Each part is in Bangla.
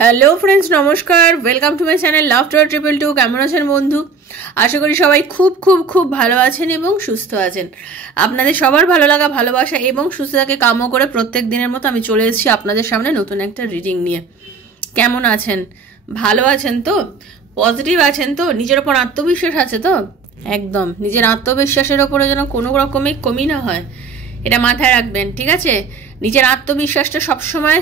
হ্যালো ফ্রেন্ডস, নমস্কার। Welcome to my channel love to 222। কেমন আছেন বন্ধু? আশা করি সবাই খুব খুব খুব ভালো আছেন এবং সুস্থ আছেন। আপনাদের সবার ভালো লাগা, ভালোবাসা এবং সুস্থতাকে কাম্য করে প্রত্যেক দিনের মতো আমি চলে এসেছি আপনাদের সামনে নতুন একটা রিডিং নিয়ে। কেমন আছেন? ভালো আছেন তো? পজিটিভ আছেন তো? নিজের ওপর আত্মবিশ্বাস আছে তো? একদম নিজের আত্মবিশ্বাসের ওপরে যেন কোনো রকমই কমি না হয়, এটা মাথায় রাখবেন, ঠিক আছে? নিজের আত্মবিশ্বাসটা সবসময়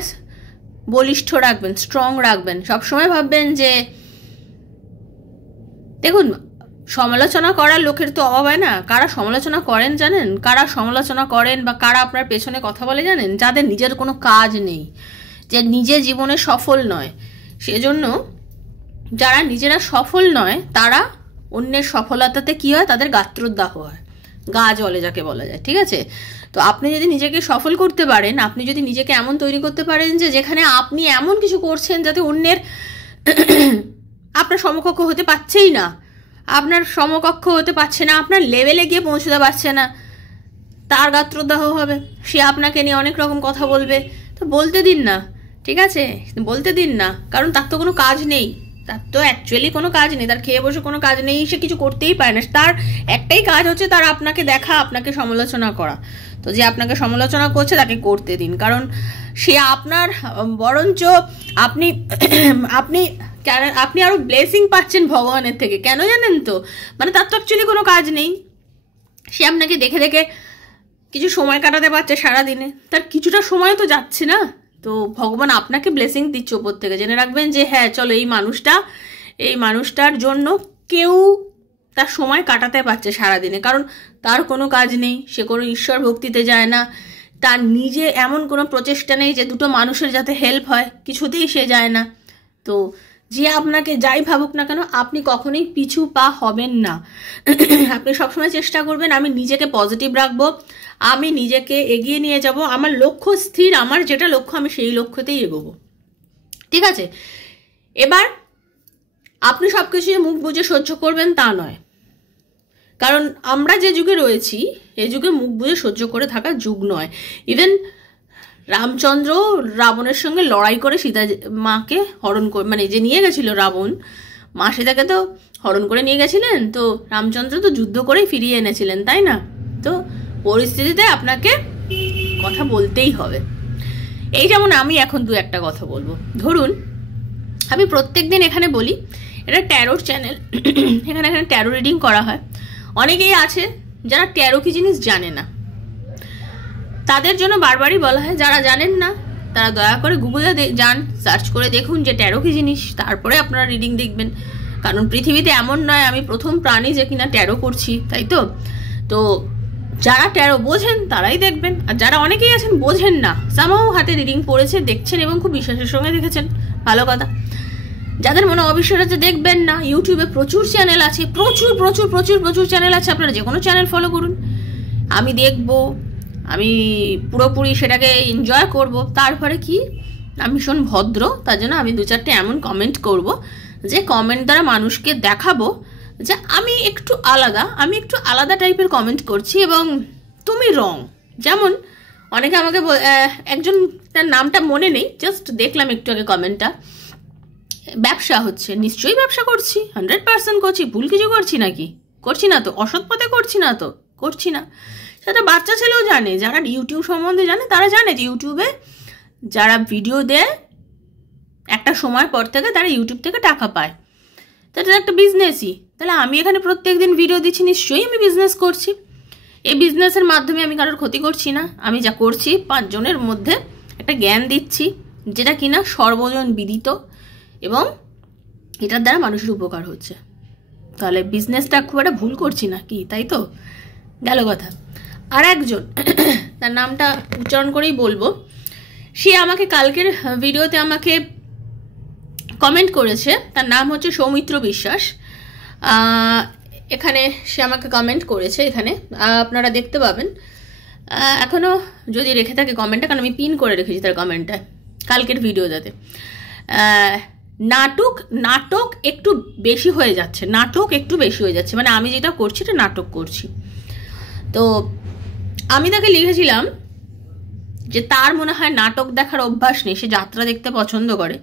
বলিষ্ঠ রাখবেন, স্ট্রং রাখবেন। সবসময় ভাববেন যে, দেখুন, সমালোচনা করার লোকের তো অভাব হয় না। কারা সমালোচনা করেন জানেন? কারা সমালোচনা করেন বা কারা আপনার পেছনে কথা বলে জানেন? যাদের নিজের কোনো কাজ নেই, যে নিজে জীবনে সফল নয়। সেজন্য যারা নিজেরা সফল নয় তারা অন্যের সফলতাতে কি হয়, তাদের গাত্রদাহ হয়, গা জ্বলে যাকে বলা যায়, ঠিক আছে? তো আপনি যদি নিজেকে সফল করতে পারেন, আপনি যদি নিজেকে এমন তৈরি করতে পারেন যে যেখানে আপনি এমন কিছু করছেন যাতে অন্যের আপনার সমকক্ষ হতে পারছেই না, আপনার সমকক্ষ হতে পারছে না, আপনার লেভেলে গিয়ে পৌঁছতে পারছে না, তার গাত্রদাহ হবে, সে আপনাকে নিয়ে অনেক রকম কথা বলবে। তো বলতে দিন না, ঠিক আছে? বলতে দিন না, কারণ তার তো কোনো কাজ নেই, তার তো অ্যাকচুয়ালি কোনো কাজ নেই, তার খেয়ে বসে কোনো কাজ নেই, সে কিছু করতেই পারে না। তার একটাই কাজ হচ্ছে তার আপনাকে দেখা, আপনাকে সমালোচনা করা। তো যে আপনাকে সমালোচনা করছে তাকে করতে দিন, কারণ সে আপনার বরঞ্চ আপনি আপনি আপনি আরো ব্লেসিং পাচ্ছেন ভগবানের থেকে। কেন জানেন তো? মানে তার তো অ্যাকচুয়ালি কোনো কাজ নেই, সে আপনাকে দেখে দেখে কিছু সময় কাটাতে পারছে সারাদিনে, তার কিছুটা সময় তো যাচ্ছে না। তো ভগবান আপনাকে ব্লেসিং দিচ্ছে ওপর থেকে। জেনে রাখবেন যে হ্যাঁ, চলো, এই মানুষটার জন্য কেউ তার সময় কাটাতে পারছে সারাদিনে, কারণ তার কোনো কাজ নেই, সে কোনো ঈশ্বর ভক্তিতে যায় না, তার নিজে এমন কোনো প্রচেষ্টা নেই যে দুটো মানুষের যাতে হেল্প হয়, কিছুতেই সে যায় না। তো যে আপনাকে যাই ভাবুক না কেন, আপনি কখনোই পিছু পা হবেন না। আপনি সবসময় চেষ্টা করবেন আমি নিজেকে পজিটিভ রাখবো, আমি নিজেকে এগিয়ে নিয়ে যাব, আমার লক্ষ্য স্থির, আমার যেটা লক্ষ্য আমি সেই লক্ষ্যতেই এগোবো, ঠিক আছে? এবার আপনি সব কিছু মুখ বুজে সহ্য করবেন তা নয়, কারণ আমরা যে যুগে রয়েছি এই যুগে মুখ বুজে সহ্য করে থাকার যুগ নয়। ইভেন রামচন্দ্র রাবণের সঙ্গে লড়াই করে সীতা মাকে হরণ করে, মানে যে নিয়ে গেছিল রাবণ, মা সীতাকে তো হরণ করে নিয়ে গেছিলেন, তো রামচন্দ্র তো যুদ্ধ করেই ফিরিয়ে এনেছিলেন, তাই না? তো পরিস্থিতিতে আপনাকে কথা বলতেই হবে। এই যেমন আমি এখন দু একটা কথা বলবো। ধরুন, আমি প্রত্যেক দিন এখানে বলি, এটা ট্যারোর চ্যানেল, এখানে ট্যারো রিডিং করা হয়। অনেকেই আছে যারা ট্যারো কি জিনিস জানে না, তাদের জন্য বারবারই বলা হয়, যারা জানেন না তারা দয়া করে গুগলে যান, সার্চ করে দেখুন যে ট্যারো কি জিনিস, তারপরে আপনারা রিডিং দেখবেন। কারণ পৃথিবীতে এমন নয় আমি প্রথম প্রাণী যে কিনা ট্যারো করছি, তাই তো? তো যারা ট্যারো বোঝেন তারাই দেখবেন, আর যারা অনেকেই আছেন বোঝেন না, সামহাও হাতে রিডিং পড়েছে, দেখছেন এবং খুব বিশ্বাসের সঙ্গে দেখেছেন, ভালো কথা। যাদের মনে অবিশ্বাস আছে দেখবেন না, ইউটিউবে প্রচুর চ্যানেল আছে, প্রচুর প্রচুর প্রচুর প্রচুর চ্যানেল আছে, আপনারা যে কোনো চ্যানেল ফলো করুন, আমি দেখবো, আমি পুরোপুরি সেটাকে এনজয় করব। তারপরে কি, আমি ভীষণ ভদ্র, তার জন্য আমি দু চারটে এমন কমেন্ট করব যে কমেন্ট দ্বারা মানুষকে দেখাবো যে আমি একটু আলাদা টাইপের কমেন্ট করছি এবং তুমি রং। যেমন অনেকে আমাকে একজন, তার নামটা মনে নেই, জাস্ট দেখলাম একটু আগে কমেন্টটা, ব্যবসা হচ্ছে, নিশ্চয়ই ব্যবসা করছি, 100% করছি, ভুল কিছু করছি নাকি? করছি না তো, অসৎ পথে করছি না তো, করছি না। সেটা বাচ্চা ছেলেও জানে, যারা ইউটিউব সম্বন্ধে জানে তারা জানে যে ইউটিউবে যারা ভিডিও দেয় একটা সময় পর থেকে তারা ইউটিউব থেকে টাকা পায়, তাহলে একটা বিজনেসই। তাহলে আমি এখানে প্রত্যেক দিন ভিডিও দিচ্ছি, নিশ্চয়ই আমি বিজনেস করছি। এই বিজনেসের মাধ্যমে আমি কারোর ক্ষতি করছি না, আমি যা করছি 5 জনের মধ্যে একটা জ্ঞান দিচ্ছি, যেটা কিনা সর্বজন বিদিত, এবং এটার দ্বারা মানুষের উপকার হচ্ছে। তাহলে বিজনেসটা খুব একটা ভুল করছি না কি, তাই তো? গেল কথা। আর একজন, তার নামটা উচ্চারণ করেই বলবো, সে আমাকে কালকের ভিডিওতে আমাকে কমেন্ট করেছে, তার নাম হচ্ছে সৌমিত্র বিশ্বাস। এখানে সে আমাকে কমেন্ট করেছে, এখানে আপনারা দেখতে পাবেন, এখনও যদি রেখে থাকে কমেন্টটা, কারণ আমি পিন করে রেখেছি তার কমেন্টটা কালকের ভিডিওটাতে। নাটক একটু বেশি হয়ে যাচ্ছে, মানে আমি যেটা করছি এটা নাটক করছি। তো আমি তাকে লিখেছিলাম যে তার মনে হয় নাটক দেখার অভ্যাস নেই, সে যাত্রা দেখতে পছন্দ করে।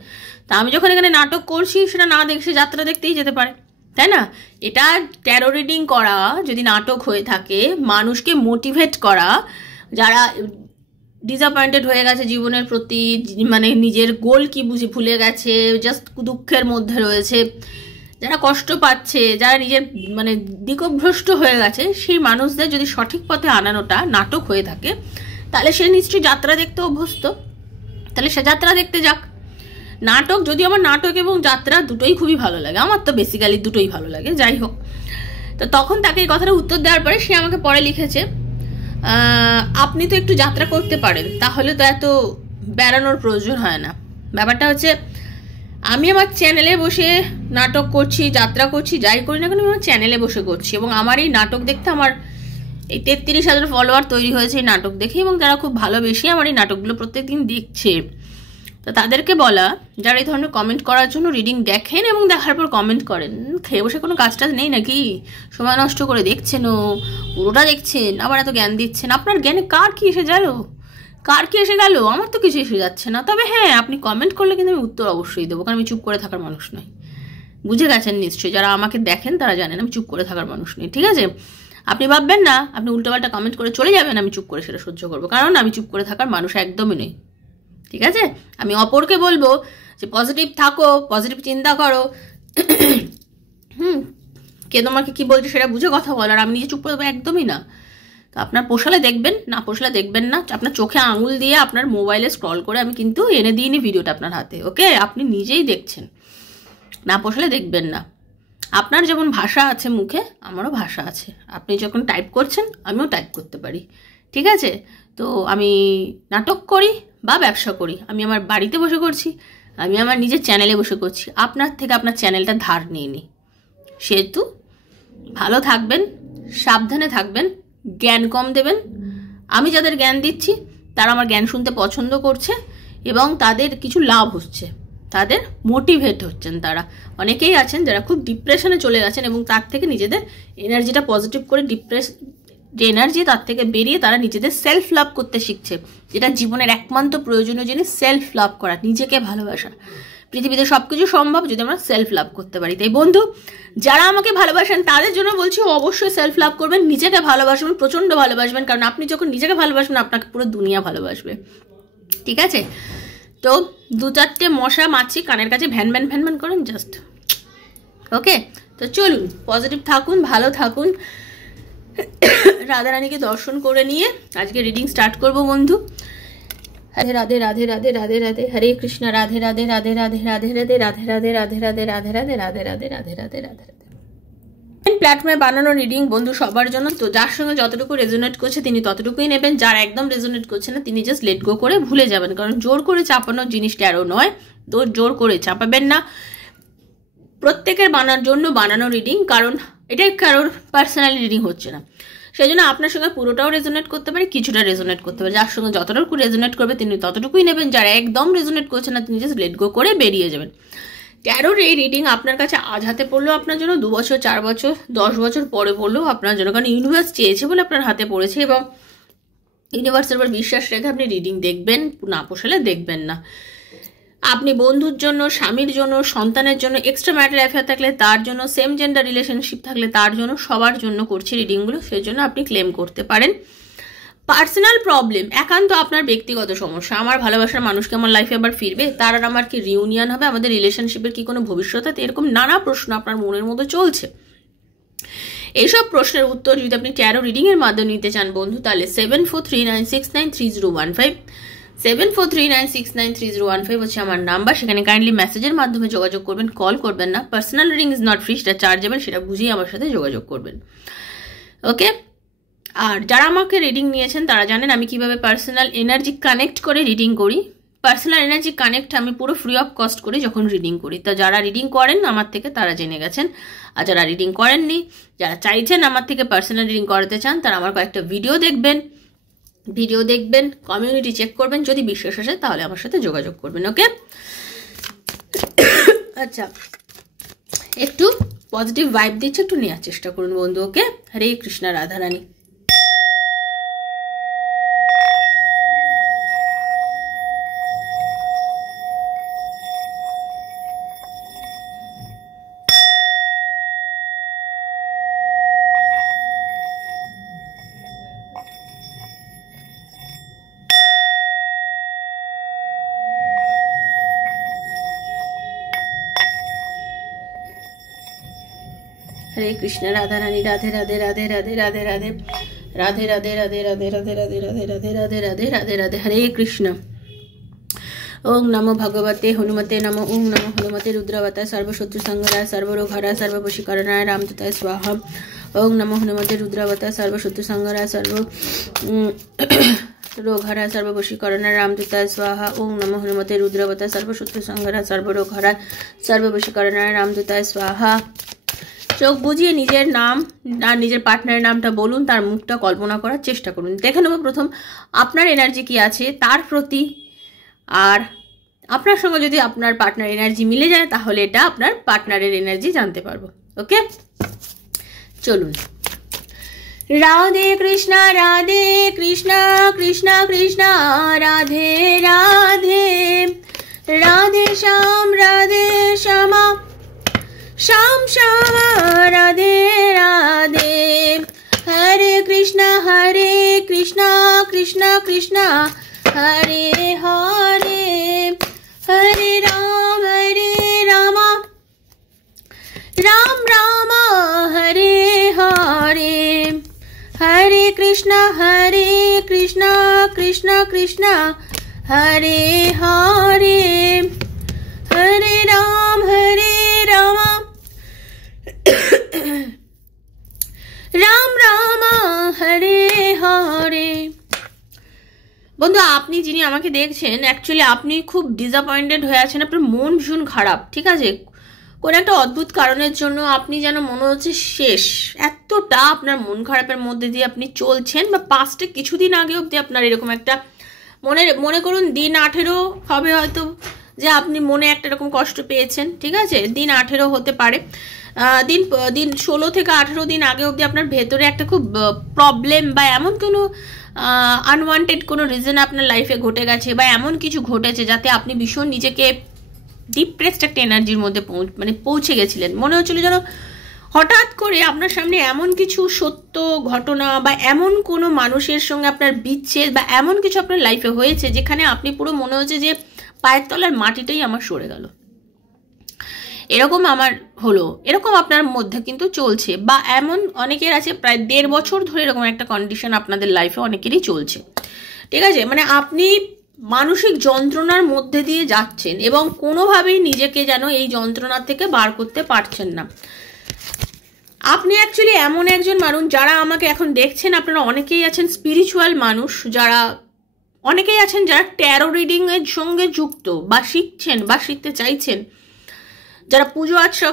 তা আমি যখন এখানে নাটক করছি সেটা না দেখে সে যাত্রা দেখতেই যেতে পারে, তাই না? এটা ট্যারো রিডিং করা যদি নাটক হয়ে থাকে, মানুষকে মোটিভেট করা, যারা ডিসঅ্যাপয়েন্টেড হয়ে গেছে জীবনের প্রতি, মানে নিজের গোল কি বুঝে ভুলে গেছে, জাস্ট দুঃখের মধ্যে রয়েছে, যারা কষ্ট পাচ্ছে, যারা নিজের মানে দিকভ্রষ্ট হয়ে গেছে, সেই মানুষদের যদি সঠিক পথে আনানোটা নাটক হয়ে থাকে, তাহলে সে নিশ্চয়ই যাত্রা দেখতে অভ্যস্ত, তাহলে সে যাত্রা দেখতে যাক। নাটক, যদি আমার নাটক এবং যাত্রা দুটোই খুবই ভালো লাগে, আমার তো বেসিক্যালি দুটোই ভালো লাগে, যাই হোক। তো তখন তাকে এই কথাটা উত্তর দেওয়ার পরে সে আমাকে পরে লিখেছে, আপনি তো একটু যাত্রা করতে পারেন, তাহলে তো এত বেড়ানোর প্রয়োজন হয় না। ব্যাপারটা হচ্ছে, আমি আমার চ্যানেলে বসে নাটক করছি, যাত্রা করছি, যাই করি না কেন আমি আমার চ্যানেলে বসে করছি, এবং আমার এই নাটক দেখতে আমার এই 33,000 ফলোয়ার তৈরি হয়েছে এই নাটক দেখে, এবং যারা খুব ভালোবেসে আমার এই নাটকগুলো প্রত্যেকদিন দেখছে। তো তাদেরকে বলা, যারা এই ধরনের কমেন্ট করার জন্য রিডিং দেখেন এবং দেখার পর কমেন্ট করেন, খেয়ে বসে কোনো কাজ টাজ নেই নাকি? সময় নষ্ট করে দেখছেন, পুরোটা দেখছেন, আবার এত জ্ঞান দিচ্ছেন, আপনার জ্ঞানে কার কি এসে গেল? কার কি এসে গেল? আমার তো কিছু এসে যাচ্ছে না। তবে হ্যাঁ, আপনি কমেন্ট করলে কিন্তু আমি উত্তর অবশ্যই দেবো, কারণ আমি চুপ করে থাকার মানুষ নই। বুঝে গেছেন নিশ্চয়ই, যারা আমাকে দেখেন তারা জানেন আমি চুপ করে থাকার মানুষ নই, ঠিক আছে? আপনি ভাববেন না আপনি উল্টোপাল্টা কমেন্ট করে চলে যাবেন, আমি চুপ করে সেটা সহ্য করবো, কারণ আমি চুপ করে থাকার মানুষ একদমই নই, ঠিক আছে? আমি অপরকে বলবো যে পজিটিভ থাকো, পজিটিভ চিন্তা করো, কে তোমাকে কি বলছে সেটা বুঝে কথা বলো, আর আমি নিজে চুপ করে দেবো, একদমই না। তো আপনার পোষালে দেখবেন, না পোষালে দেখবেন না। আপনার চোখে আঙুল দিয়ে আপনার মোবাইলে স্ক্রল করে আমি কিন্তু এনে দিইনি ভিডিওটা আপনার হাতে, ওকে? আপনি নিজেই দেখছেন, না পোষালে দেখবেন না। আপনার যেমন ভাষা আছে মুখে, আমারও ভাষা আছে। আপনি যখন টাইপ করছেন আমিও টাইপ করতে পারি, ঠিক আছে? তো আমি নাটক করি বা ব্যবসা করি, আমি আমার বাড়িতে বসে করছি, আমি আমার নিজের চ্যানেলে বসে করছি, আপনার থেকে আপনার চ্যানেলটা ধার নিয়ে নিই। সেহেতু ভালো থাকবেন, সাবধানে থাকবেন, জ্ঞান কম দেবেন। আমি যাদের জ্ঞান দিচ্ছি তারা আমার জ্ঞান শুনতে পছন্দ করছে এবং তাদের কিছু লাভ হচ্ছে, তাদের মোটিভেট হচ্ছেন। তারা অনেকেই আছেন যারা খুব ডিপ্রেশনে চলে গেছেন এবং তার থেকে নিজেদের এনার্জিটা পজিটিভ করে, যে এনার্জি তার থেকে বেরিয়ে তারা নিজেদের সেলফ লাভ করতে শিখছে, যেটা জীবনের একমাত্র প্রয়োজনীয় জিনিস, সেলফ লাভ করা, নিজেকে ভালোবাসা। পৃথিবীতে সব কিছু সম্ভব যদি আমরা সেলফ লাভ করতে পারি। তাই বন্ধু, যারা আমাকে ভালোবাসেন তাদের জন্য বলছি অবশ্যই সেলফ লাভ করবেন, নিজেকে ভালোবাসবেন, প্রচণ্ড ভালোবাসবেন, কারণ আপনি যখন নিজেকে ভালোবাসবেন আপনাকে পুরো দুনিয়া ভালোবাসবে, ঠিক আছে? তো 2-4টে মশা মাছি কানের কাছে ভ্যান ভ্যান ভ্যান ভ্যান করেন জাস্ট, ওকে? তো চলুন, পজিটিভ থাকুন, ভালো থাকুন। রাধারানীকে দর্শন করে নিয়ে আজকে রিডিং স্টার্ট করব বন্ধু। রাধে রাধে রাধে রাধে রাধে রাধে, হরে কৃষ্ণ, রাধে রাধে রাধে রাধে রাধে রাধে রাধে রাধে রাধে রাধে রাধে রাধে রাধে রাধে রাধে রাধে রাধে রাধে। প্ল্যাটফর্মে বানানো রিডিং বন্ধু সবার জন্য, তো যার সঙ্গে যতটুকু রেজোনেট করছে তিনি ততটুকুই নেবেন, যার একদম রেজোনেট করছে না তিনি জাস্ট লেট গো করে ভুলে যাবেন, কারণ জোর করে চাপানোর জিনিসটা আরও নয়, তো জোর করে চাপাবেন না। প্রত্যেকের জন্য বানানো রিডিং, কারণ এটা কারোর পার্সোনালি রিডিং হচ্ছে না, সেই জন্য আপনার সঙ্গে পুরোটাও রেজোনেট করতে পারে, কিছুটা রেজোনেট করতে পারে। যার সঙ্গে যতটুকু রেজোনেট করবে তিনি ততটুকুই নেবেন, যারা একদম রেজোনেট করছে না তিনি জাস্ট লেট গো করে বেরিয়ে যাবেন। ট্যারোর এই রিডিং আপনার কাছে আজ হাতে পড়লেও আপনার জন্য 2 বছর, 4 বছর, 10 বছর পরে পড়লেও আপনার জন্য, কারণ ইউনিভার্স চেয়েছে বলে আপনার হাতে পড়েছে, এবং ইউনিভার্সের উপর বিশ্বাস রেখে আপনি রিডিং দেখবেন, না পোষালে দেখবেন না। আপনি বন্ধুর জন্য, স্বামীর জন্য, সন্তানের জন্য, এক্সট্রা ম্যারিটাল অ্যাফেয়ার থাকলে তার জন্য, সেম জেন্ডার রিলেশনশিপ থাকলে তার জন্য, সবার জন্য করছি রিডিংগুলো, সেই জন্য আপনি ক্লেম করতে পারেন। পার্সোনাল প্রবলেম, একান্ত আপনার ব্যক্তিগত সমস্যা, আমার ভালোবাসার মানুষকে আমার লাইফে আবার ফিরবে, তার আর আমার কি রিউনিয়ন হবে, আমাদের রিলেশনশিপের কি কোনো ভবিষ্যৎ আছে, এরকম নানা প্রশ্ন আপনার মনের মধ্যে চলছে। এইসব প্রশ্নের উত্তর যদি আপনি ট্যারো রিডিংয়ের মাধ্যমে নিতে চান বন্ধু, তাহলে 7439693015, 7439693015 হচ্ছে আমার নাম্বার, সেখানে কাইন্ডলি মেসেজের মাধ্যমে যোগাযোগ করবেন, কল করবেন না। Personal reading is not free, সেটা চার্জেবল, সেটা বুঝিয়ে আমার সাথে যোগাযোগ করবেন, ওকে? আর যারা আমাকে রিডিং নিয়েছেন তারা জানেন আমি কিভাবে পার্সোনাল এনার্জি কানেক্ট করে রিডিং করি। পার্সোনাল এনার্জি কানেক্ট আমি পুরো ফ্রি অফ কস্ট করি যখন রিডিং করি। তা যারা রিডিং করেন আমার থেকে তারা জেনে গেছেন, আর যারা রিডিং করেননি, যারা চাইছেন আমার থেকে পার্সোনাল রিডিং করাতে চান, তারা আমার কয়েকটা ভিডিও দেখবেন, কমিউনিটি চেক করবেন, যদি বিশ্বাস আসে তাহলে আমার সাথে যোগাযোগ করবেন, ওকে? আচ্ছা, একটু পজিটিভ ভাইব দিচ্ছে, একটু নেওয়ার চেষ্টা করুন বন্ধু, ওকে? হরে কৃষ্ণ, রাধারানী। হরে কৃষ্ণ। রাধা রানী রাধে রাধে রাধে রাধে রাধে রাধে রাধে রাধে রাধে রাধে রাধে রাধে রাধে রাধে রাধে রাধে রাধে রাধে হরে কৃষ্ণ। ওং নমো ভগবতে হনুমতে নমো। ওং নমো হনুমতে রুদ্রবতায় সর্বশত্রু সংহারায় সর্বরোগহরায় সর্ববশীকরণায় রামদূতায় স্বাহা। ওং নমো হনুমতে রুদ্রবতায় সর্বশত্রু সংহারায় সর্বরোগহরায় সর্ববশীকরণায় রামদূতায় স্বাহা। ওং নমো হনুমতে রুদ্রবতায় সর্বশত্রু সংহারায় সর্বরোগহরায় সর্ববশীকরণায় রামদূতায় স্বাহা। চোখ বুঝিয়ে নিজের নাম আর নিজের পার্টনারের নামটা বলুন, তার মুখটা কল্পনা করার চেষ্টা করুন। দেখে নেব প্রথম আপনার এনার্জি কি আছে তার প্রতি, আর আপনার সঙ্গে যদি আপনার পার্টনার এনার্জি মিলে যায় তাহলে এটা আপনার পার্টনারের এনার্জি জানতে পারবো। ওকে, চলুন। রাধে কৃষ্ণ কৃষ্ণ কৃষ্ণ রাধে রাধে, রাধে শ্যাম শ্যাম শ্যাম রাধে রাধে, হরে কৃষ্ণ কৃষ্ণ কৃষ্ণ হরে হরে, হরে রাম রাম রাম হরে হরে, হরে কৃষ্ণ কৃষ্ণ কৃষ্ণ হরে হরে, হরে রাম রাম রাম হরে হরে। বন্ধু, আপনি যিনি আমাকে দেখছেন অ্যাকচুয়ালি আপনি খুব ডিসঅ্যাপয়েন্টেড হয়ে আছেন, আপনার মন ভীষণ খারাপ, ঠিক আছে? কোনো একটা অদ্ভুত কারণের জন্য আপনি যেন মনে হচ্ছে শেষ, এতটা আপনার মন খারাপের মধ্যে দিয়ে আপনি চলছেন, বা পাস্টে কিছুদিন আগে অবধি আপনার এরকম একটা মনে করুন দিন 18 হবে হয়তো যে আপনি মনে একটা এরকম কষ্ট পেয়েছেন, ঠিক আছে? দিন 18 হতে পারে, দিন 16 থেকে 18 দিন আগে অবধি আপনার ভেতরে একটা খুব প্রবলেম বা এমন কোনো আনওয়ান্টেড কোনো রিজন আপনার লাইফে ঘটে গেছে, বা এমন কিছু ঘটেছে যাতে আপনি ভীষণ নিজেকে ডিপ্রেসড একটা এনার্জির মধ্যে পৌঁছে গেছিলেন। মনে হচ্ছিল যেন হঠাৎ করে আপনার সামনে এমন কিছু সত্য ঘটনা বা এমন কোনো মানুষের সঙ্গে আপনার বিচ্ছেদ বা এমন কিছু আপনার লাইফে হয়েছে যেখানে আপনি পুরো মনে হচ্ছে যে পায়ের তলার মাটিটাই আমার সরে গেল, এরকম আমার হলো, এরকম আপনার মধ্যে কিন্তু চলছে। বা এমন অনেকের আছে প্রায় 1.5 বছর ধরে এরকম একটা কন্ডিশন আপনাদের লাইফে অনেকেরই চলছে, ঠিক আছে? মানে আপনি মানসিক যন্ত্রণার মধ্যে দিয়ে যাচ্ছেন এবং কোনোভাবেই নিজেকে যেন এই যন্ত্রণা থেকে বার করতে পারছেন না। আপনি অ্যাকচুয়ালি এমন একজন মানুষ, যারা আমাকে এখন দেখছেন আপনারা অনেকেই আছেন স্পিরিচুয়াল মানুষ, যারা অনেকেই আছেন যারা ট্যারো রিডিং এর সঙ্গে যুক্ত বা শিখছেন বা শিখতে চাইছেন, যারা পুজো আর্চা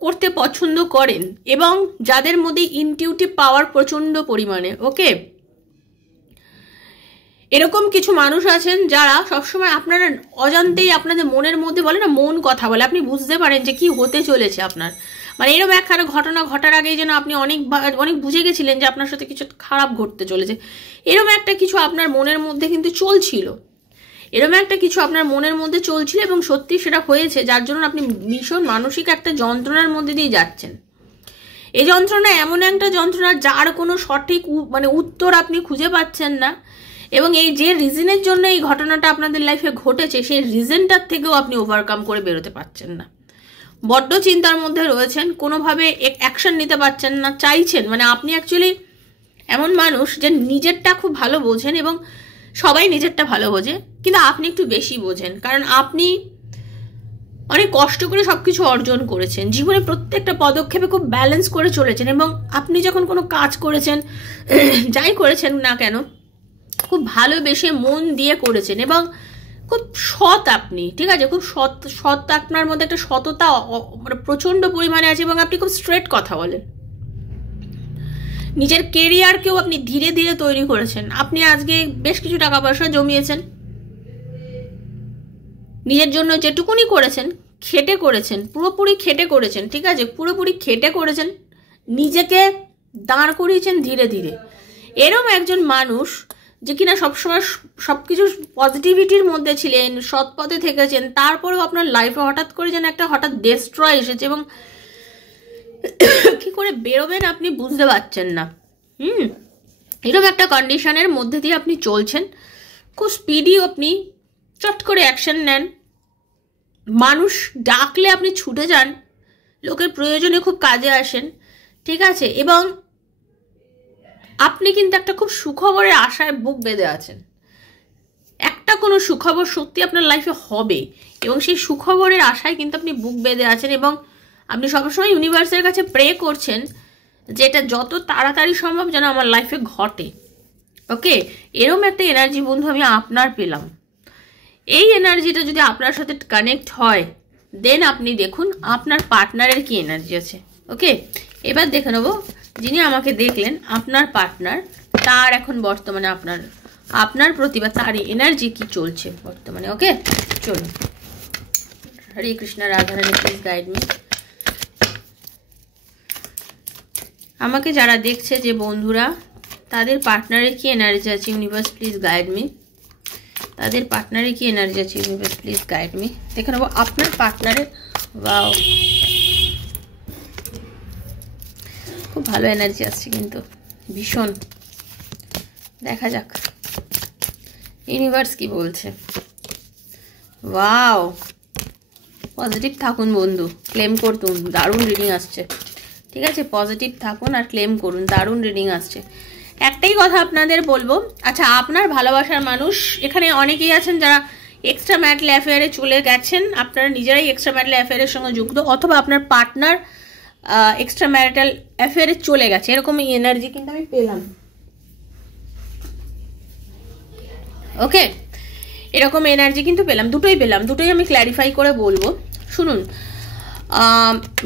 করতে পছন্দ করেন এবং যাদের মধ্যে ইনটিউটিভ পাওয়ার প্রচণ্ড পরিমাণে। ওকে, এরকম কিছু মানুষ আছেন যারা সবসময় আপনারা অজান্তেই আপনাদের মনের মধ্যে বলে না, মন কথা বলে, আপনি বুঝতে পারেন যে কি হতে চলেছে আপনার, মানে এরকম একখানা ঘটনা ঘটার আগেই যেন আপনি অনেক বুঝে গেছিলেন যে আপনার সাথে কিছু খারাপ ঘটতে চলেছে। এরকম একটা কিছু আপনার মনের মধ্যে কিন্তু চলছিল, এবং সত্যি সেটা হয়েছে, যার জন্য আপনি ভীষণ মানসিক একটা যন্ত্রণার মধ্যে দিয়ে যাচ্ছেন। এই যন্ত্রণা এমন একটা যন্ত্রণা যার কোনো সঠিক উত্তর আপনি খুঁজে পাচ্ছেন না, এবং এই যে রিজনের জন্য এই ঘটনাটা আপনাদের লাইফে ঘটেছে সেই রিজনটার থেকেও আপনি ওভারকাম করে বেরোতে পারছেন না। বড্ড চিন্তার মধ্যে রয়েছেন, কোনোভাবে অ্যাকশন নিতে পারছেন না, চাইছেন, মানে আপনি অ্যাকচুয়ালি এমন মানুষ যে নিজেরটা খুব ভালো বোঝেন এবং সবাই নিজেরটা ভালো বোঝে, কিন্তু আপনি একটু বেশি বোঝেন, কারণ আপনি অনেক কষ্ট করে সবকিছু অর্জন করেছেন, জীবনে প্রত্যেকটা পদক্ষেপে খুব ব্যালেন্স করে চলেছেন, এবং আপনি যখন কোনো কাজ করেছেন, যাই করেছেন না কেন খুব ভালোবেসে মন দিয়ে করেছেন এবং খুব সৎ আপনি, ঠিক আছে? খুব সৎ আপনার মধ্যে একটা সততা প্রচণ্ড পরিমাণে আছে, এবং আপনি খুব স্ট্রেট কথা বলেন। নিজের কেরিয়ারকেও আপনি ধীরে ধীরে তৈরি করেছেন। আপনি আজকে বেশ কিছু টাকা পয়সা জমিয়েছেন, নিজের জন্য যেটুকুনি করেছেন খেটে করেছেন, পুরোপুরি খেটে করেছেন, ঠিক আছে? পুরোপুরি খেটে করেছেন, নিজেকে দাঁড় করিয়েছেন ধীরে ধীরে। এরম একজন মানুষ যে কিনা সবসময় সবকিছু পজিটিভিটির মধ্যে ছিলেন, সৎ পথে থেকেছেন, তারপরেও আপনার লাইফে হঠাৎ করে যেন একটা হঠাৎ ডেস্ট্রয় এসেছে এবং কি করে বেরোবেন আপনি বুঝতে পারছেন না। এরকম একটা কন্ডিশনের মধ্যে দিয়ে আপনি চলছেন, খুব স্পিডি আপনি চট করে অ্যাকশন নেন, মানুষ ডাকলে আপনি ছুটে যান, লোকের প্রয়োজনে খুব কাজে আসেন, ঠিক আছে? এবং আপনি কিন্তু একটা খুব সুখবরের আশায় বুক বেঁধে আছেন। একটা কোনো সুখবর সত্যি আপনার লাইফে হবে এবং সেই সুখবরের আশায় কিন্তু আপনি বুক বেঁধে আছেন এবং আপনি সবসময় ইউনিভার্সের কাছে প্রে করছেন যে এটা যত তাড়াতাড়ি সম্ভব যেন আমার লাইফে ঘটে। ওকে, এরকম একটা এনার্জি বন্ধু আমি আপনার পেলাম। এই এনার্জিটা যদি আপনার সাথে কানেক্ট হয় দেন আপনি দেখুন আপনার পার্টনারের কি এনার্জি আছে। ওকে, এবার দেখে নেবো যিনি আমাকে দেখলেন আপনার পার্টনার, তার এখন বর্তমানে আপনার প্রতি বা তার এনার্জি কি চলছে বর্তমানে। ওকে, চলুন। Hare Krishna, Radharani please guide me. আমাকে যারা দেখছে যে বন্ধুরা, তাদের পার্টনারের কি এনার্জি আছে ইউনিভার্স প্লিজ গাইড মি। তাদের পার্টনারের কি এনার্জি আছে ইউনিভার্স প্লিজ গাইড মি। দেখে নেবো আপনার পার্টনারের। ওয়াও, খুব ভালো এনার্জি আসছে কিন্তু ভীষণ। দেখা যাক ইউনিভার্স কি বলছে। ওয়াও, পজিটিভ থাকুন বন্ধু, ক্লেম করতুন, দারুণ রিডিং আসছে। ঠিক আছে, পজিটিভ থাকুন আর ক্লেম করুন, দারুণ রিডিং আসছে। একটাই কথা আপনাদের বলবো, আচ্ছা আপনার ভালোবাসার মানুষ, এখানে অনেকেই আছেন যারা এক্সট্রা ম্যারিটাল অ্যাফেয়ারে চলে গেছেন, আপনারা নিজেরাই এক্সট্রা ম্যারিটাল অ্যাফেয়ারের সঙ্গে যুক্ত, অথবা আপনার পার্টনার এক্সট্রা ম্যারিটাল অ্যাফেয়ারে চলে গেছে, এরকমই এনার্জি কিন্তু আমি পেলাম। ওকে, এরকম এনার্জি কিন্তু পেলাম, দুটোই পেলাম, দুটোই আমি ক্ল্যারিফাই করে বলবো। শুনুন,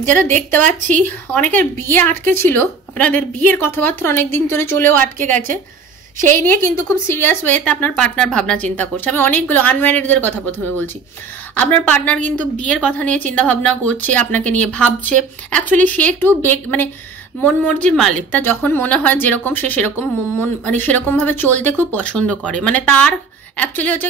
যেটা দেখতে পাচ্ছি অনেকের বিয়ে আটকে ছিল, আপনাদের বিয়ের কথাবার্তা অনেক দিন ধরে চলেও আটকে গেছে, সেই নিয়ে কিন্তু খুব সিরিয়াস ওয়েতে আপনার পার্টনার ভাবনা চিন্তা করছে। আমি অনেকগুলো আনম্যারিডদের কথা প্রথমে বলছি। আপনার পার্টনার কিন্তু বিয়ের কথা নিয়ে চিন্তা ভাবনা করছে, আপনাকে নিয়ে ভাবছে। অ্যাকচুয়ালি সে একটু মানে মন মর্জির মালিক, তা যখন মনে হয় যেরকম সে সেরকম মানে সেরকমভাবে চলতে খুব পছন্দ করে। মানে তার অ্যাকচুয়ালি হচ্ছে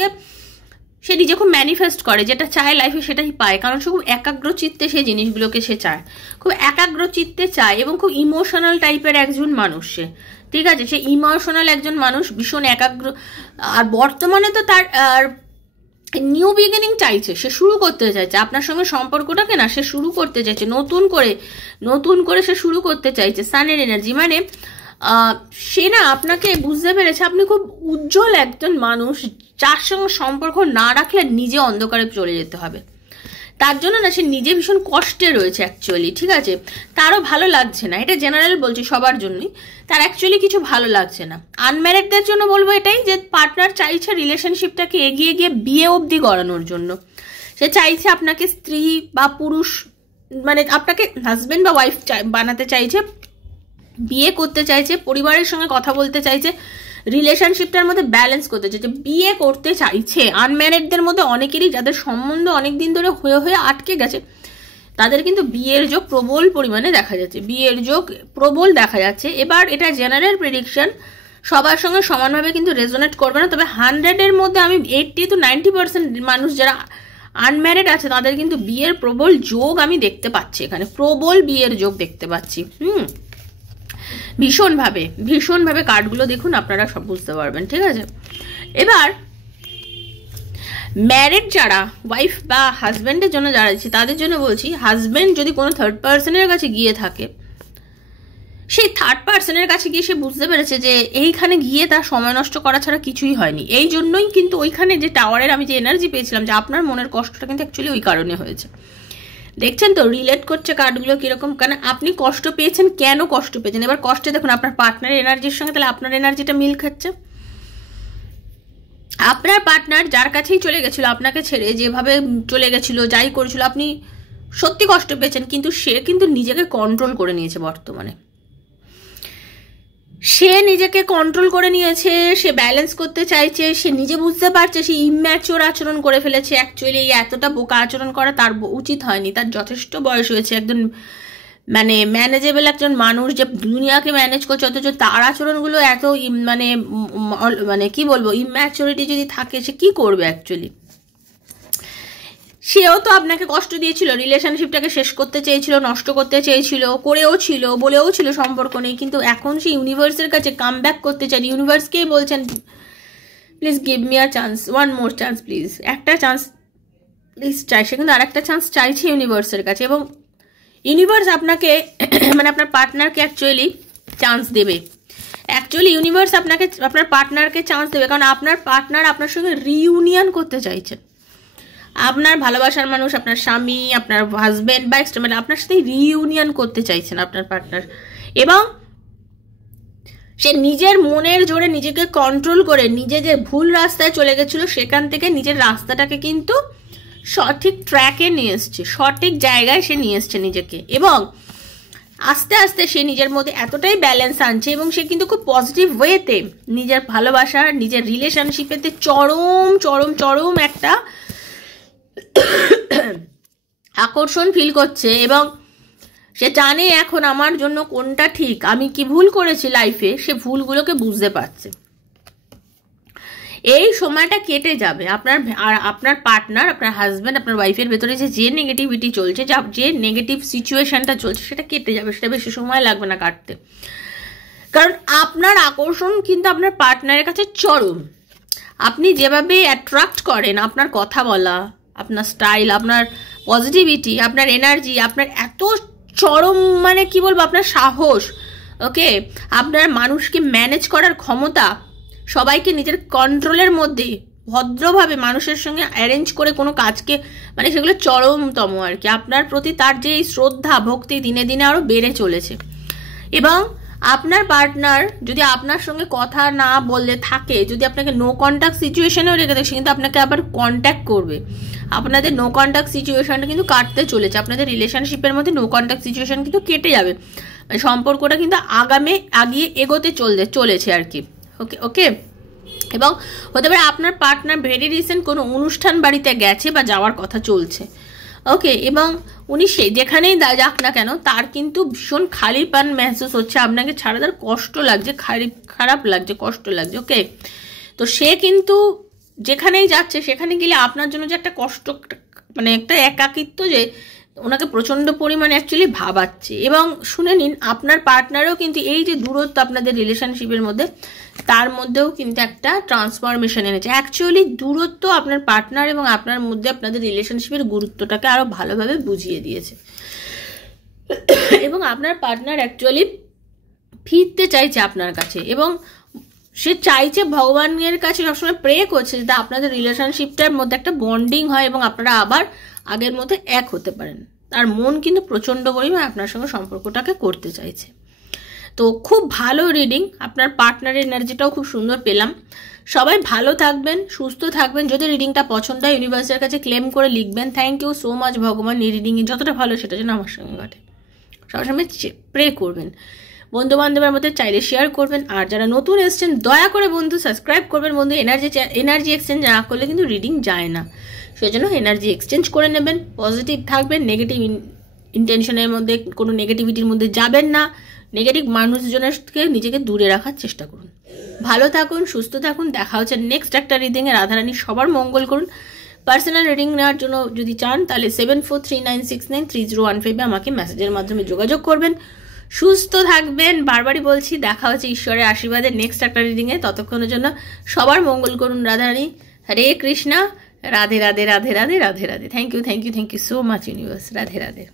সে নিজে খুব ম্যানিফেস্ট করে, যেটা চায় লাইফে সেটাই পায়, কারণ সে খুব একাগ্র চিত্তে সেই জিনিসগুলোকে সে চায়, খুব একাগ্র চিত্তে চায় এবং খুব ইমোশনাল টাইপের একজন মানুষ সে। ঠিক আছে, সে ইমোশনাল একজন মানুষ, ভীষণ একাগ্র। আর বর্তমানে তো তার নিউ বিগিনিং চাইছে, সে শুরু করতে চাইছে আপনার সঙ্গে সম্পর্কটাকে না, সে শুরু করতে চাইছে নতুন করে সে শুরু করতে চাইছে। সানের এনার্জি মানে সে না আপনাকে বুঝতে পেরেছে আপনি খুব উজ্জ্বল একজন মানুষ, যার সঙ্গে সম্পর্ক না রাখলে নিজে অন্ধকারে চলে যেতে হবে। তার জন্য না সে নিজে ভীষণ কষ্টে রয়েছে অ্যাকচুয়ালি। ঠিক আছে, তারও ভালো লাগছে না, এটা জেনারেল বলছি সবার জন্যই, তার অ্যাকচুয়ালি কিছু ভালো লাগছে না। আনম্যারিডদের জন্য বলবো এটাই যে পার্টনার চাইছে রিলেশনশিপটাকে এগিয়ে গিয়ে বিয়ে অবধি গড়ানোর জন্য। সে চাইছে আপনাকে স্ত্রী বা পুরুষ, মানে আপনাকে হাজবেন্ড বা ওয়াইফ বানাতে চাইছে, বিয়ে করতে চাইছে, পরিবারের সঙ্গে কথা বলতে চাইছে, রিলেশনশিপটার মধ্যে ব্যালেন্স করতে চাইছে, বিয়ে করতে চাইছে। আনম্যারিডদের মধ্যে অনেকেরই যাদের সম্বন্ধ অনেক দিন ধরে হয়ে আটকে গেছে, তাদের কিন্তু বিয়ের যোগ প্রবল পরিমাণে দেখা যাচ্ছে, বিয়ের যোগ প্রবল দেখা যাচ্ছে। এবার এটা জেনারেল প্রেডিকশন, সবার সঙ্গে সমানভাবে কিন্তু রেজোনেট করবে না, তবে 100-এর মধ্যে আমি 80 to 90% মানুষ যারা আনম্যারিড আছে তাদের কিন্তু বিয়ের প্রবল যোগ আমি দেখতে পাচ্ছি, এখানে প্রবল বিয়ের যোগ দেখতে পাচ্ছি। ভীষণভাবে কার্ডগুলো দেখুন, আপনারা সব বুঝতে পারবেন। ঠিক আছে, এবার ম্যারিড যারা ওয়াইফ বা হাজব্যান্ডের জন্য যারা আছে তাদের জন্য বলছি, হাজব্যান্ড যদি কোনো থার্ড পার্সনের কাছে গিয়ে থাকে, সেই থার্ড পার্সনের কাছে গিয়ে সে বুঝতে পেরেছে যে এইখানে গিয়ে তার সময় নষ্ট করা ছাড়া কিছুই হয়নি। এই জন্যই কিন্তু ওইখানে যে টাওয়ারের আমি যে এনার্জি পেয়েছিলাম, যে আপনার মনের কষ্টটা কিন্তু অ্যাকচুয়ালি ওই কারণে হয়েছে। দেখছেন তো রিলেট করছে কার্ডগুলো কিরকম, কারণ আপনি কষ্ট পেয়েছেন, কেন কষ্ট পেয়েছেন। এবার কষ্টে দেখুন আপনার পার্টনারের এনার্জির সঙ্গে, তাহলে আপনার এনার্জিটা মিল খাচ্ছে। আপনার পার্টনার যার কাছেই চলে গেছিল, আপনাকে ছেড়ে যেভাবে চলে গেছিল, যাই করেছিল, আপনি সত্যি কষ্ট পেয়েছেন, কিন্তু সে কিন্তু নিজেকে কন্ট্রোল করে নিয়েছে বর্তমানে। সে নিজেকে কন্ট্রোল করে নিয়েছে, সে ব্যালেন্স করতে চাইছে, সে নিজে বুঝতে পারছে সে ইম্যাচিওর আচরণ করে ফেলেছে। অ্যাকচুয়ালি এতটা বোকা আচরণ করা তার উচিত হয়নি, তার যথেষ্ট বয়স হয়েছে, একজন মানে ম্যানেজেবল একজন মানুষ যে দুনিয়াকে ম্যানেজ করছে, অথচ তার আচরণগুলো এত মানে কি বলবো ইম্যাচিওরিটি যদি থাকে, সে কি করবে অ্যাকচুয়ালি। সেও তো আপনাকে কষ্ট দিয়েছিল, রিলেশনশিপটাকে শেষ করতে চেয়েছিল, নষ্ট করতে চেয়েছিল, করেও ছিল, বলেও ছিল সম্পর্ক নেই, কিন্তু এখন সে ইউনিভার্সের কাছে কাম ব্যাক করতে চান। ইউনিভার্সকেই বলছেন please give me a chance, one more chance please, একটা চান্স প্লিজ চাই। সে কিন্তু আর একটা চান্স চাইছে ইউনিভার্সের কাছে, এবং ইউনিভার্স আপনাকে মানে আপনার পার্টনারকে অ্যাকচুয়ালি চান্স দেবে। অ্যাকচুয়ালি ইউনিভার্স আপনাকে আপনার পার্টনারকে চান্স দেবে, কারণ আপনার পার্টনার আপনার সঙ্গে রিইউনিয়ন করতে চাইছে। আপনার ভালোবাসার মানুষ, আপনার স্বামী, আপনার হাজব্যান্ড বা এক্সট্রা মানে আপনার সাথে রিইউনিয়ন করতে চাইছেন আপনার পার্টনার, এবং সে নিজের মনের জোরে নিজেকে কন্ট্রোল করে নিজে যে ভুল রাস্তায় চলে গেছিলো সেখান থেকে নিজের রাস্তাটাকে কিন্তু সঠিক ট্র্যাকে নিয়ে এসছে, সঠিক জায়গায় সে নিয়ে এসছে নিজেকে, এবং আস্তে আস্তে সে নিজের মধ্যে এতটাই ব্যালেন্স আনছে এবং সে কিন্তু খুব পজিটিভ ওয়েতে নিজের ভালোবাসা, নিজের রিলেশনশিপেতে চরম চরম চরম একটা আকর্ষণ ফিল করছে, এবং সে জানে এখন আমার জন্য কোনটা ঠিক, আমি কি ভুল করেছি লাইফে, সে ভুলগুলোকে বুঝতে পারছে। এই সময়টা কেটে যাবে আপনার আর আপনার পার্টনার, আপনার হাজব্যান্ড, আপনার ওয়াইফের ভেতরে যে নেগেটিভিটি চলছে, যে নেগেটিভ সিচুয়েশনটা চলছে, সেটা কেটে যাবে, সেটা বেশি সময় লাগবে না কাটতে। কারণ আপনার আকর্ষণ কিন্তু আপনার পার্টনারের কাছে চরম। আপনি যেভাবে অ্যাট্রাক্ট করেন, আপনার কথা বলা, আপনার স্টাইল, আপনার পজিটিভিটি, আপনার এনার্জি, আপনার এত চরম মানে কি বলবো, আপনার সাহস, ওকে, আপনার মানুষকে ম্যানেজ করার ক্ষমতা, সবাইকে নিজের কন্ট্রোলের মধ্যে ভদ্রভাবে মানুষের সঙ্গে অ্যারেঞ্জ করে কোনো কাজকে মানে সেগুলো চরমতম আর কি। আপনার প্রতি তার যে এই শ্রদ্ধা ভক্তি দিনে দিনে আরও বেড়ে চলেছে, এবং আপনার পার্টনার যদি আপনার সঙ্গে কথা না বললে থাকে, যদি আপনাকে নো কন্ট্যাক্ট সিচুয়েশনেও রেখে দেয়, সে কিন্তু আপনাকে আবার কন্ট্যাক্ট করবে। আপনাদের নো কন্ট্যাক্ট সিচুয়েশনটা কিন্তু কাটতে চলেছে, আপনাদের রিলেশনশিপের মধ্যে নো কন্ট্যাক্ট সিচুয়েশন কিন্তু কেটে যাবে, মানে সম্পর্কটা কিন্তু আগিয়ে এগোতে চলেছে আর কি। ওকে ওকে, এবং হতে পারে আপনার পার্টনার ভেরি রিসেন্ট কোনো অনুষ্ঠান বাড়িতে গেছে বা যাওয়ার কথা চলছে, ওকে, এবং উনি যেখানেই যাক না কেন তার কিন্তু ভীষণ খালিপান মেহসুস হচ্ছে, আপনাকে ছাড়া তার কষ্ট লাগছে, খারাপ লাগছে, কষ্ট লাগছে, ওকে। তো সে কিন্তু যেখানেই যাচ্ছে সেখানে গেলে আপনার জন্য যে একটা কষ্ট, মানে একটা একাকিত্ব, যে ওনাকে প্রচণ্ড পরিমাণে অ্যাকচুয়ালি ভাবাচ্ছে। এবং শুনে নিন, আপনার পার্টনারও কিন্তু এই যে দূরত্ব আপনাদের রিলেশনশিপের মধ্যে, তার মধ্যেও কিন্তু একটা ট্রান্সফরমেশন এনেছে। অ্যাকচুয়ালি দূরত্ব আপনার পার্টনার এবং আপনার মধ্যে আপনাদের রিলেশনশিপের গুরুত্বটাকে আরও ভালোভাবে বুঝিয়ে দিয়েছে, এবং আপনার পার্টনার অ্যাকচুয়ালি ফিরতে চাইছে আপনার কাছে, এবং সে চাইছে, ভগবানের কাছে সবসময় প্রে করছে যাতে আপনাদের রিলেশনশিপটার মধ্যে একটা বন্ডিং হয় এবং আপনারা আবার আগের মধ্যে এক হতে পারেন। তার মন কিন্তু প্রচণ্ড পরিমাণে আপনার সঙ্গে সম্পর্কটাকে করতে চাইছে। তো খুব ভালো রিডিং, আপনার পার্টনারের এনার্জিটাও খুব সুন্দর পেলাম। সবাই ভালো থাকবেন, সুস্থ থাকবেন। যদি রিডিংটা পছন্দ হয় ইউনিভার্সের কাছে ক্লেম করে লিখবেন, থ্যাংক ইউ সো মাচ ভগবান, এই রিডিংয়ে যতটা ভালো সেটা যেন আমার সঙ্গে ঘটে। সবসময় প্রে করবেন, বন্ধু বান্ধবের মধ্যে চাইলে শেয়ার করবেন, আর যারা নতুন এসছেন দয়া করে বন্ধু সাবস্ক্রাইব করবেন। বন্ধু এনার্জি এক্সচেঞ্জ না করলে কিন্তু রিডিং যায় না, সেজন্য এনার্জি এক্সচেঞ্জ করে নেবেন, পজিটিভ থাকবেন, নেগেটিভ ইন্টেনশনের মধ্যে কোনো নেগেটিভিটির মধ্যে যাবেন না, নেগেটিভ মানুষজনকে নিজেকে দূরে রাখার চেষ্টা করুন। ভালো থাকুন, সুস্থ থাকুন, দেখা হচ্ছে নেক্সট একটা রিডিংয়ে। রাধারানী সবার মঙ্গল করুন। পার্সোনাল রিডিং নেওয়ার জন্য যদি চান তাহলে 7439693015 আমাকে মেসেজের মাধ্যমে যোগাযোগ করবেন। সুস্থ থাকবেন, বারবারই বলছি, দেখা হচ্ছে ঈশ্বরের আশীর্বাদে নেক্সট একটা রিডিংয়ে। ততক্ষণের জন্য সবার মঙ্গল করুন Radharani. Hare Krishna, Radhe Radhe Radhe Radhe Radhe Radhe. Thank you so much universe. Radhe Radhe.